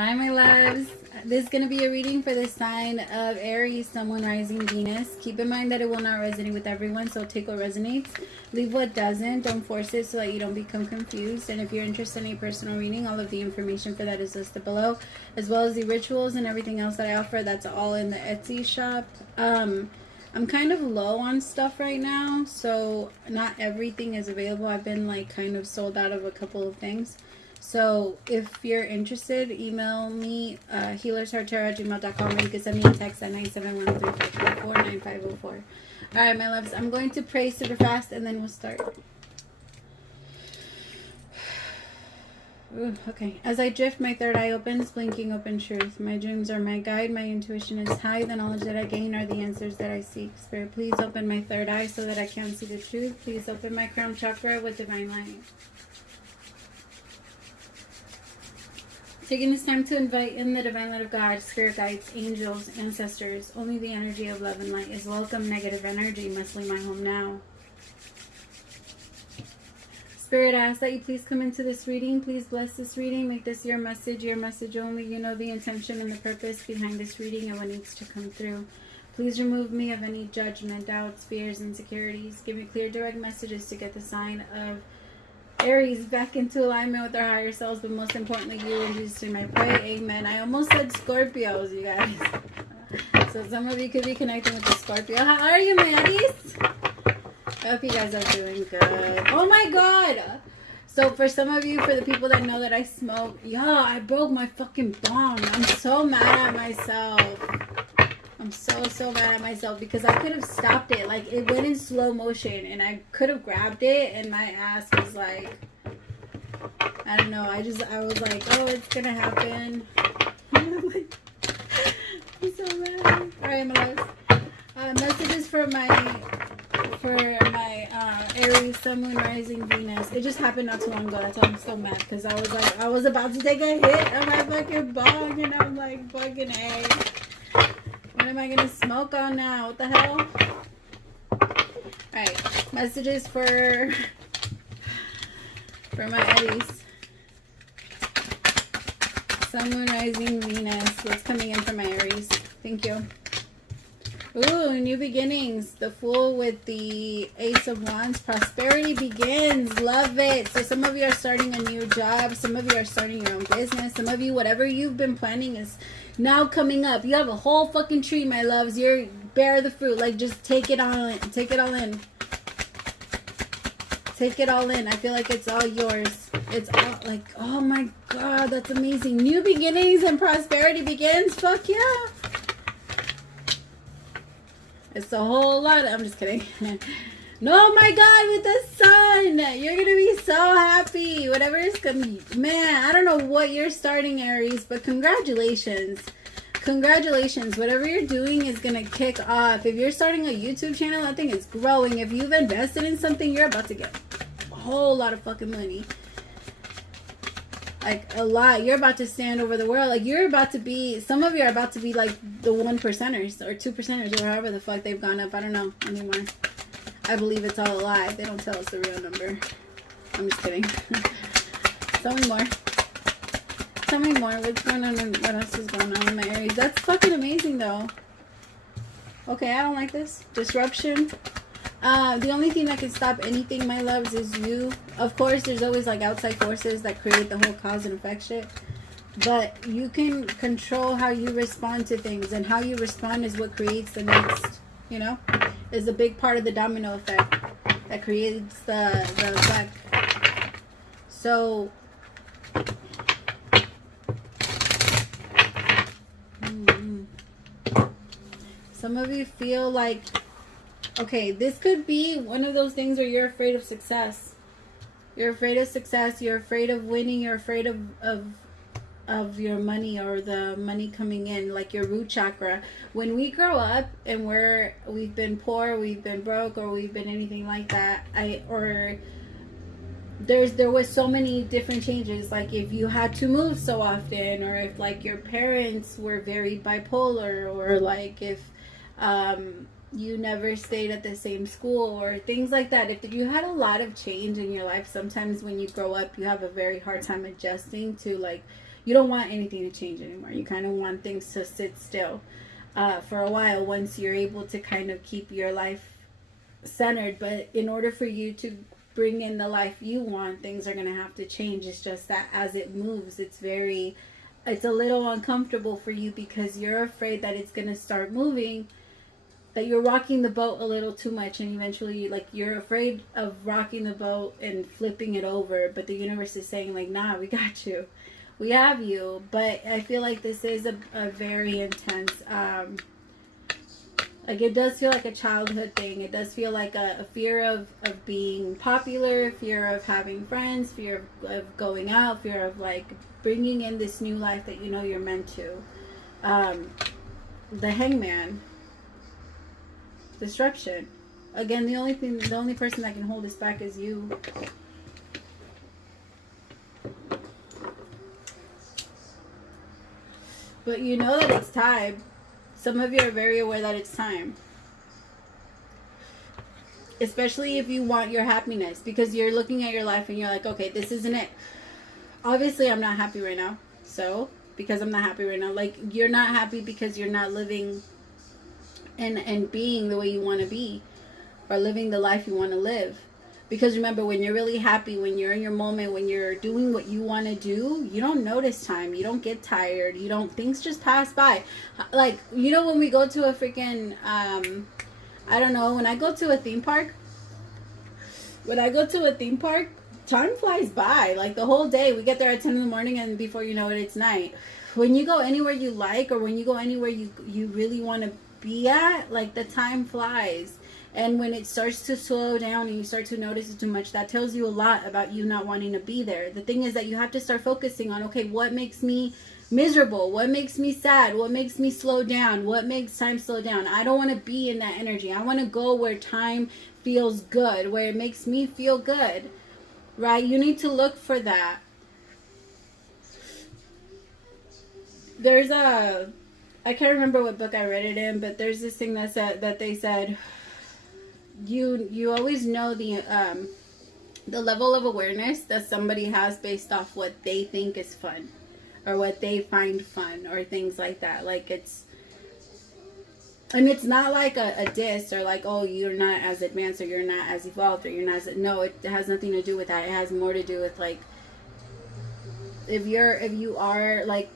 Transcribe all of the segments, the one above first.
Hi, my loves. This is going to be a reading for the sign of Aries, Sun, Moon, Rising, Venus. Keep in mind that it will not resonate with everyone, so take what resonates. Leave what doesn't. Don't force it so that you don't become confused. And if you're interested in a personal reading, all of the information for that is listed below, as well as the rituals and everything else that I offer. That's all in the Etsy shop. I'm kind of low on stuff right now, so not everything is available. I've been like kind of sold out of a couple of things. So if you're interested, email me HealersHeartTarot@gmail.com, or you can send me a text at 971-354-9504. Alright, my loves, I'm going to pray super fast and then we'll start. Ooh, okay. As I drift, my third eye opens, blinking open truth. My dreams are my guide. My intuition is high. The knowledge that I gain are the answers that I seek. Spirit, please open my third eye so that I can see the truth. Please open my crown chakra with divine light. Taking this time to invite in the divine light of God, spirit guides, angels, ancestors. Only the energy of love and light is welcome. Negative energy must leave my home now. Spirit, I ask that you please come into this reading. Please bless this reading. Make this your message only. You know the intention and the purpose behind this reading and what needs to come through. Please remove me of any judgment, doubts, fears, insecurities. Give me clear, direct messages to get the sign of Aries back into alignment with our higher selves, but most importantly, you. In Jesus' name I pray. Amen. I almost said Scorpios, you guys. So some of you could be connecting with the Scorpio. How are you, Aries? I hope you guys are doing good. Oh my God. So for some of you, for the people that know that I smoke, yeah, I broke my fucking bong. I'm so mad at myself. I'm so mad at myself because I could have stopped it. Like, it went in slow motion and I could have grabbed it and my ass was like, I don't know. I was like, oh, it's gonna happen. I'm so mad. Alright, my loves. Messages for my Aries, Sun, Moon, Rising, Venus. It just happened not too long ago. That's why I'm so mad, because I was like, I was about to take a hit on my fucking bong and I'm like, fucking A. What am I gonna smoke on now? What the hell? Alright, messages for my Aries. Sun, Moon, Rising, Venus. What's coming in for my Aries? Thank you. Ooh, new beginnings. The Fool with the Ace of Wands. Prosperity begins. Love it. So some of you are starting a new job. Some of you are starting your own business. Some of you, whatever you've been planning is now coming up. You have a whole fucking tree, my loves. You're bear the fruit. Like, just take it all in. Take it all in. Take it all in. I feel like it's all yours. It's all like, oh my God, that's amazing. New beginnings and prosperity begins. Fuck yeah. It's a whole lot. I'm just kidding. No, my God, with the sun. You're going to be so happy. Whatever is coming. Man, I don't know what you're starting, Aries, but congratulations. Congratulations. Whatever you're doing is going to kick off. If you're starting a YouTube channel, that thing is growing. If you've invested in something, you're about to get a whole lot of fucking money. Like, a lot. You're about to stand over the world. Like, you're about to be, some of you are about to be like the 1%ers or 2%ers or however the fuck they've gone up. I don't know anymore. I believe it's all a lie. They don't tell us the real number. I'm just kidding. Tell me more. Tell me more. What's going on? What else is going on with my Aries? That's fucking amazing, though. Okay, I don't like this. Disruption. The only thing that can stop anything, my loves, is you. Of course, there's always like outside forces that create the whole cause and effect shit. But you can control how you respond to things. And how you respond is what creates the next, you know? Is a big part of the domino effect that creates the effect. So some of you feel like, okay, this could be one of those things where you're afraid of success. You're afraid of success. You're afraid of winning. You're afraid of your money or the money coming in, like your root chakra. When we grow up and we've been poor, we've been broke, or we've been anything like that, there was so many different changes. Like if you had to move so often, or if like your parents were very bipolar, or like if you never stayed at the same school, or things like that. If you had a lot of change in your life, sometimes when you grow up, you have a very hard time adjusting to, like, you don't want anything to change anymore. You kind of want things to sit still for a while once you're able to kind of keep your life centered. But in order for you to bring in the life you want, things are going to have to change. It's just that as it moves, it's a little uncomfortable for you because you're afraid that it's going to start moving, that you're rocking the boat a little too much, and eventually, like, you're afraid of rocking the boat and flipping it over. But the universe is saying, like, nah, we got you, we have you. But I feel like this is a very intense, like, it does feel like a childhood thing. It does feel like a fear of being popular, fear of having friends, fear of going out, fear of, like, bringing in this new life that you know you're meant to. The Hangman. Disruption. Again, the only person that can hold this back is you. But you know that it's time. Some of you are very aware that it's time. Especially if you want your happiness, because you're looking at your life and you're like, okay, this isn't it. Obviously, I'm not happy right now. So, because I'm not happy right now, like, you're not happy because you're not living and being the way you want to be, or living the life you want to live. Because remember, when you're really happy, when you're in your moment, when you're doing what you want to do, you don't notice time. You don't get tired. Things just pass by. Like, you know, when we go to a freaking, I don't know, when I go to a theme park, time flies by. Like, the whole day, we get there at 10 in the morning and before you know it, it's night. When you go anywhere you like, or when you go anywhere you really want to be at, like, the time flies. And when it starts to slow down and you start to notice it too much, that tells you a lot about you not wanting to be there. The thing is that you have to start focusing on, okay, what makes me miserable? What makes me sad? What makes me slow down? What makes time slow down? I don't want to be in that energy. I want to go where time feels good, where it makes me feel good, right? You need to look for that. There's I can't remember what book I read it in, but there's this thing that they said, you always know the level of awareness that somebody has based off what they think is fun, or what they find fun, or things like that. Like, it's not like a diss, or like, oh, you're not as advanced, or you're not as evolved, or you're not as, no, it has nothing to do with that. It has more to do with, like, if you are, like,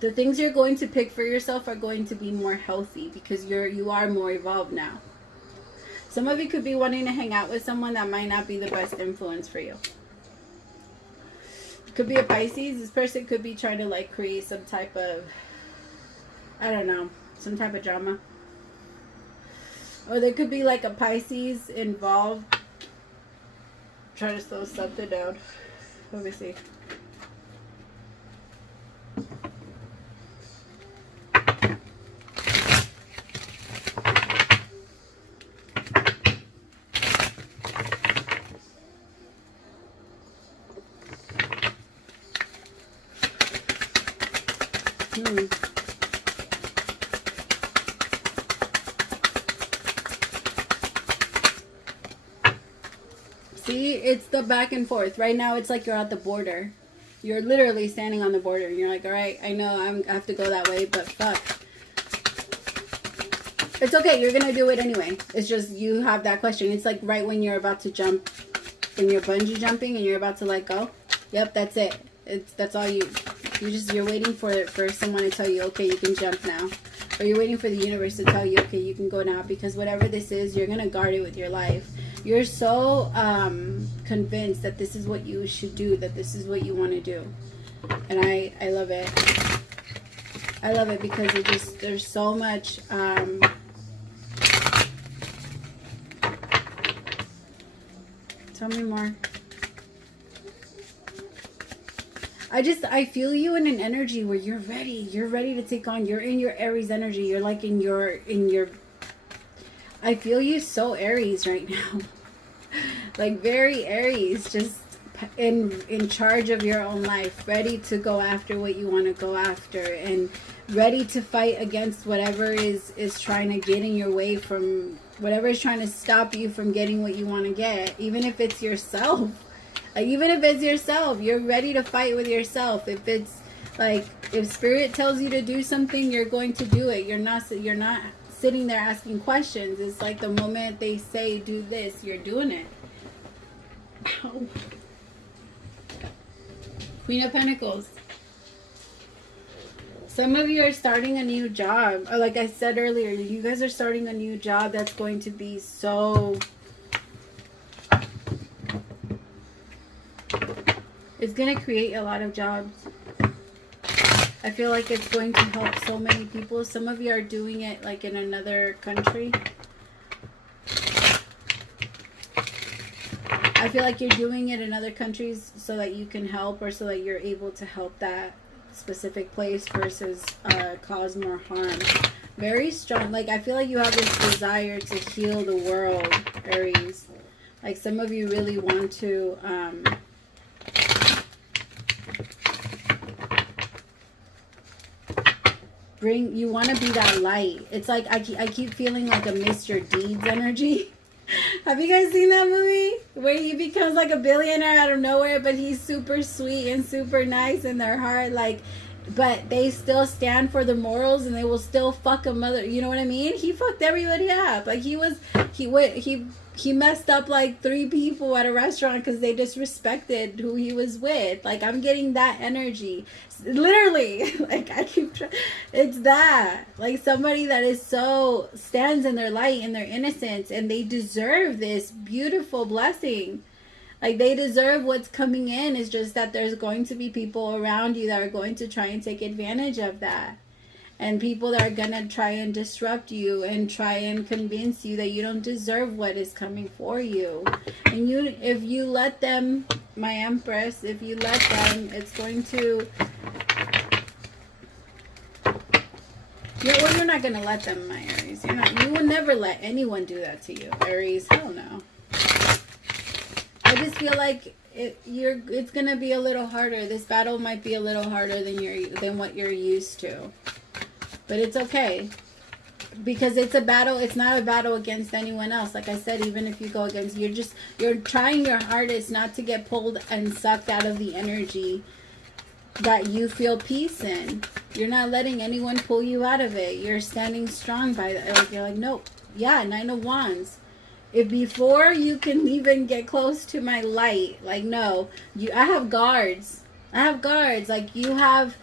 the things you're going to pick for yourself are going to be more healthy, because you are more evolved now. Some of you could be wanting to hang out with someone that might not be the best influence for you. It could be a Pisces. This person could be trying to, like, create some type of, I don't know, some type of drama. Or there could be, like, a Pisces involved. Try to slow something down. Let me see. See, it's the back and forth. Right now, it's like you're at the border. You're literally standing on the border. And you're like, all right, I know I have to go that way, but fuck. It's okay. You're going to do it anyway. It's just you have that question. It's like right when you're about to jump, when you're bungee jumping and you're about to let go. Yep, that's it. That's all you're waiting for someone to tell you, okay, you can jump now. Or you're waiting for the universe to tell you, okay, you can go now. Because whatever this is, you're going to guard it with your life. You're so convinced that this is what you should do, that this is what you want to do. And I love it. I love it because there's so much... tell me more. I feel you in an energy where you're ready to take on. You're in your Aries energy. You're like in your I feel you so Aries right now. Like very Aries, just in charge of your own life, ready to go after what you want to go after, and ready to fight against whatever is trying to get in your way, from whatever is trying to stop you from getting what you want to get, even if it's yourself. Like, even if it's yourself, you're ready to fight with yourself. If it's like, if spirit tells you to do something, you're going to do it. You're not sitting there asking questions. It's like the moment they say do this, you're doing it. Ow. Queen of Pentacles. Some of you are starting a new job. Or like I said earlier, you guys are starting a new job that's going to be so... It's going to create a lot of jobs. I feel like it's going to help so many people. Some of you are doing it like in another country. I feel like you're doing it in other countries so that you can help, or so that you're able to help that specific place versus cause more harm. Very strong. Like, I feel like you have this desire to heal the world, Aries. Like, some of you really want to... you want to be that light. It's like I keep feeling like a Mr. Deeds energy. Have you guys seen that movie where he becomes like a billionaire out of nowhere, but he's super sweet and super nice in their heart, like, but they still stand for the morals and they will still fuck a mother, you know what I mean? He fucked everybody up. Like, he messed up like 3 people at a restaurant because they disrespected who he was with. Like, I'm getting that energy. Literally. Like, it's that. Like, somebody that is so, stands in their light and their innocence, and they deserve this beautiful blessing. Like, they deserve what's coming in. It's just that there's going to be people around you that are going to try and take advantage of that. And people that are going to try and disrupt you and try and convince you that you don't deserve what is coming for you. And if you let them, my Empress, if you let them, it's going to... Well, you're not going to let them, my Aries. You will never let anyone do that to you, Aries. Hell no. I just feel like it's going to be a little harder. This battle might be a little harder than what you're used to. But it's okay, because it's a battle. It's not a battle against anyone else. Like I said, even if you go against, you're trying your hardest not to get pulled and sucked out of the energy that you feel peace in. You're not letting anyone pull you out of it. You're standing strong by that. Like, you're like, nope. Yeah, 9 of Wands. If before you can even get close to my light, like, no, I have guards. I have guards. Like, you have...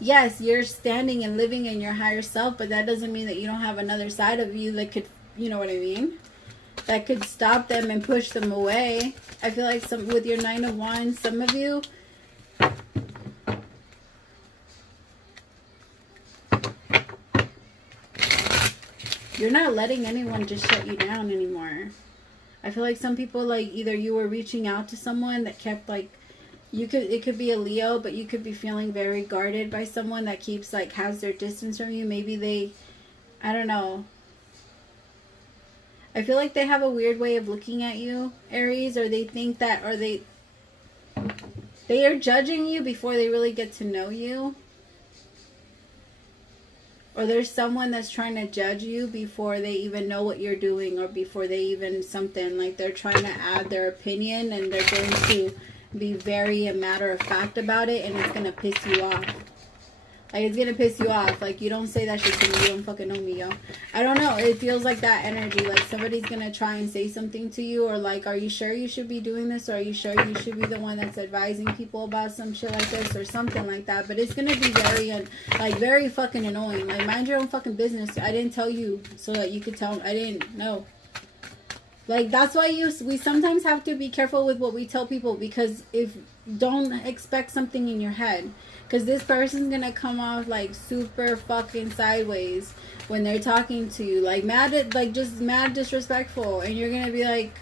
Yes, you're standing and living in your higher self, but that doesn't mean that you don't have another side of you that could, you know what I mean? That could stop them and push them away. I feel like with your 9 of Wands, some of you, you're not letting anyone just shut you down anymore. I feel like some people, like, either you were reaching out to someone that kept, like, it could be a Leo, but you could be feeling very guarded by someone that keeps, like, has their distance from you. Maybe I don't know. I feel like they have a weird way of looking at you, Aries, or they think that, or they are judging you before they really get to know you. Or there's someone that's trying to judge you before they even know what you're doing, or before they even something, like they're trying to add their opinion, and they're going to be very a matter of fact about it, and it's gonna piss you off. Like, it's gonna piss you off. Like, you don't say that shit to me. You don't fucking know me, yo. I don't know. It feels like that energy. Like, somebody's gonna try and say something to you, or like, are you sure you should be doing this? Or are you sure you should be the one that's advising people about some shit like this, or something like that? But it's gonna be very fucking annoying. Like, mind your own fucking business. I didn't tell you so that you could tell. I didn't know. Like, that's why we sometimes have to be careful with what we tell people, because don't expect something in your head, because this person's gonna come off like super fucking sideways when they're talking to you, like just mad disrespectful, and you're gonna be like,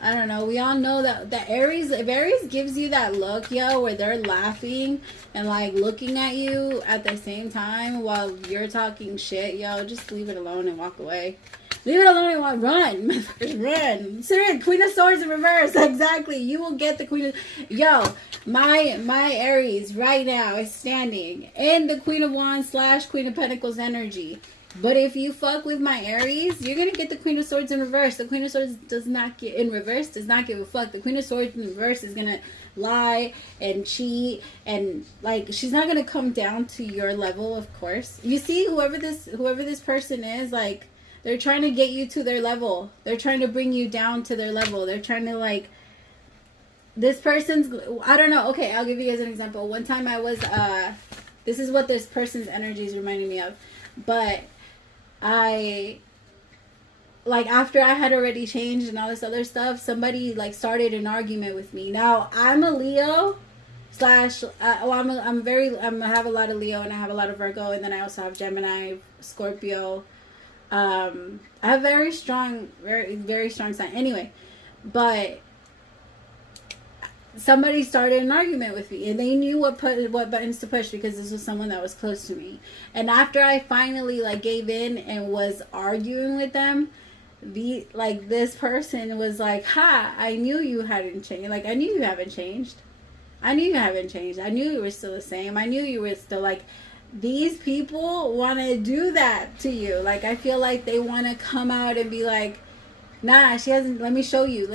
I don't know. We all know that if Aries gives you that look, yo, where they're laughing and like looking at you at the same time while you're talking shit, yo, just leave it alone and walk away. Leave it alone and run. Run. Seriously, Queen of Swords in reverse. Exactly. You will get the Queen of... Yo, my Aries right now is standing in the Queen of Wands / Queen of Pentacles energy. But if you fuck with my Aries, you're going to get the Queen of Swords in reverse. The Queen of Swords does not give a fuck. The Queen of Swords in reverse is going to lie and cheat. And, like, she's not going to come down to your level, of course. You see, whoever this person is, like, they're trying to get you to their level. They're trying to bring you down to their level. They're trying to, like, this person's, I don't know. Okay, I'll give you guys an example. One time I was, this is what this person's energy is reminding me of. But after I had already changed and all this other stuff, somebody, like, started an argument with me. Now, I'm a Leo slash, I have a lot of Leo and I have a lot of Virgo, and then I also have Gemini, Scorpio. I have very strong sign. Anyway, but somebody started an argument with me, and they knew what buttons to push because this was someone that was close to me. And after I finally, like, gave in and was arguing with them, this person was like, "Ha! I knew you hadn't changed. Like, I knew you haven't changed. I knew you haven't changed. I knew you were still the same. I knew you were still like." These people want to do that to you. Like, I feel like they want to come out and be like, "Nah, she hasn't. Let me show you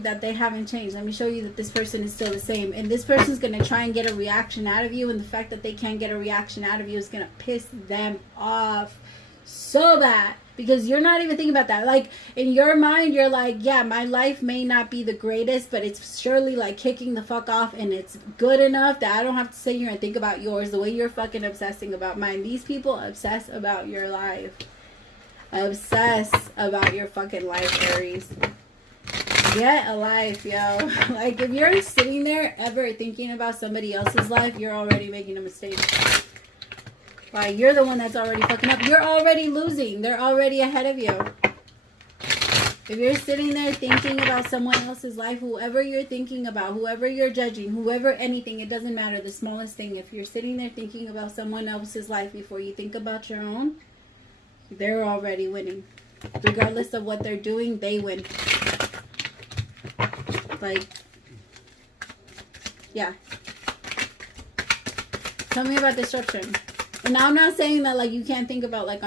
that they haven't changed. Let me show you that this person is still the same." And this person's going to try and get a reaction out of you. And the fact that they can't get a reaction out of you is going to piss them off so bad. Because you're not even thinking about that. Like, in your mind, you're like, yeah, my life may not be the greatest, but it's surely, like, kicking the fuck off. And it's good enough that I don't have to sit here and think about yours the way you're fucking obsessing about mine. These people obsess about your life. Obsess about your fucking life, Aries. Get a life, yo. Like, if you're sitting there ever thinking about somebody else's life, you're already making a mistake. Like, you're the one that's already fucking up. You're already losing. They're already ahead of you. If you're sitting there thinking about someone else's life, whoever you're thinking about, whoever you're judging, whoever, anything, it doesn't matter, the smallest thing. If you're sitting there thinking about someone else's life before you think about your own, they're already winning. Regardless of what they're doing, they win. Like, yeah. Tell me about disruption. And now I'm not saying that, like, you can't think about, like,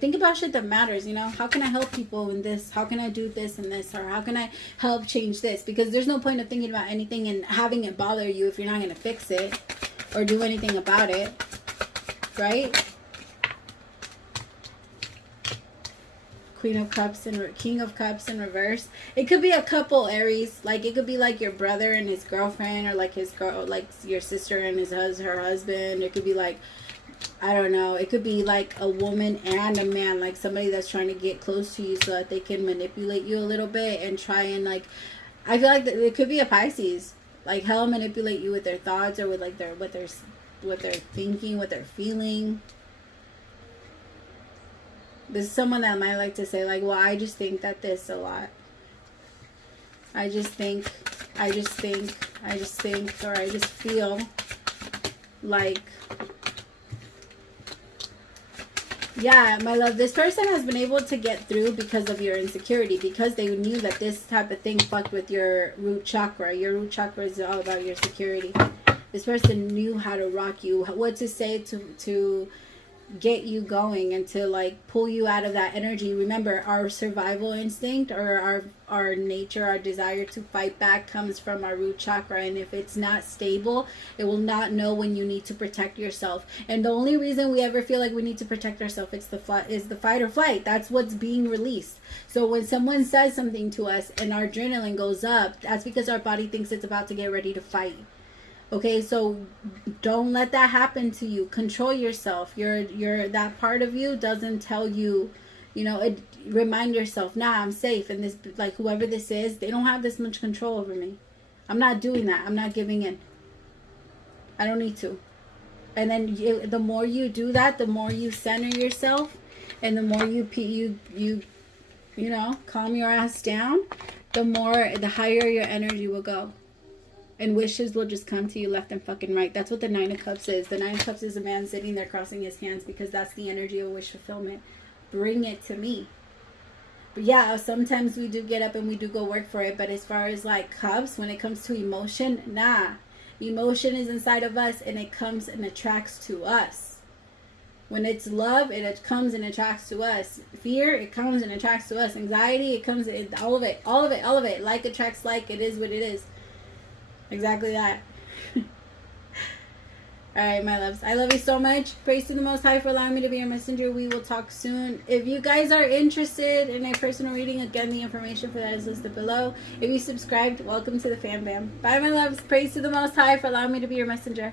think about shit that matters, you know? How can I help people in this? How can I do this and this? Or how can I help change this? Because there's no point of thinking about anything and having it bother you if you're not going to fix it or do anything about it. Right? Queen of Cups and King of Cups in reverse. It could be a couple, Aries. Like, it could be like your brother and his girlfriend, or like his girl, like your sister and her husband. It could be like, I don't know. It could be like a woman and a man, like somebody that's trying to get close to you so that they can manipulate you a little bit and try and, like, I feel like it could be a Pisces, like, hell manipulate you with their thoughts or with, like, what they're thinking, what they're feeling. This is someone that might like to say, like, well, I just think that this a lot. I just think, or I just feel like, yeah, my love, this person has been able to get through because of your insecurity, because they knew that this type of thing fucked with your root chakra. Your root chakra is all about your security. This person knew how to rock you, what to say to get you going and to, like, pull you out of that energy. Remember, our survival instinct, or our nature, our desire to fight back, comes from our root chakra, and if it's not stable, it will not know when you need to protect yourself. And the only reason we ever feel like we need to protect ourselves is the fight or flight. That's what's being released. So when someone says something to us and our adrenaline goes up, that's because our body thinks it's about to get ready to fight. Okay, so don't let that happen to you. Control yourself. That part of you doesn't tell you, you know, remind yourself, nah, I'm safe. And this, like, whoever this is, they don't have this much control over me. I'm not doing that. I'm not giving in. I don't need to. And then the more you do that, the more you center yourself, and the more you know, calm your ass down, the higher your energy will go. And wishes will just come to you left and fucking right. That's what the Nine of Cups is. The Nine of Cups is a man sitting there crossing his hands, because that's the energy of wish fulfillment. Bring it to me. But yeah, sometimes we do get up and we do go work for it. But as far as, like, cups, when it comes to emotion, nah. Emotion is inside of us, and it comes and attracts to us. When it's love, it comes and attracts to us. Fear, it comes and attracts to us. Anxiety, it comes, all of it, all of it, all of it. Like attracts like, it is what it is. Exactly that. Alright, my loves. I love you so much. Praise to the Most High for allowing me to be your messenger. We will talk soon. If you guys are interested in a personal reading, again, the information for that is listed below. If you subscribed, welcome to the fam bam. Bye, my loves. Praise to the Most High for allowing me to be your messenger.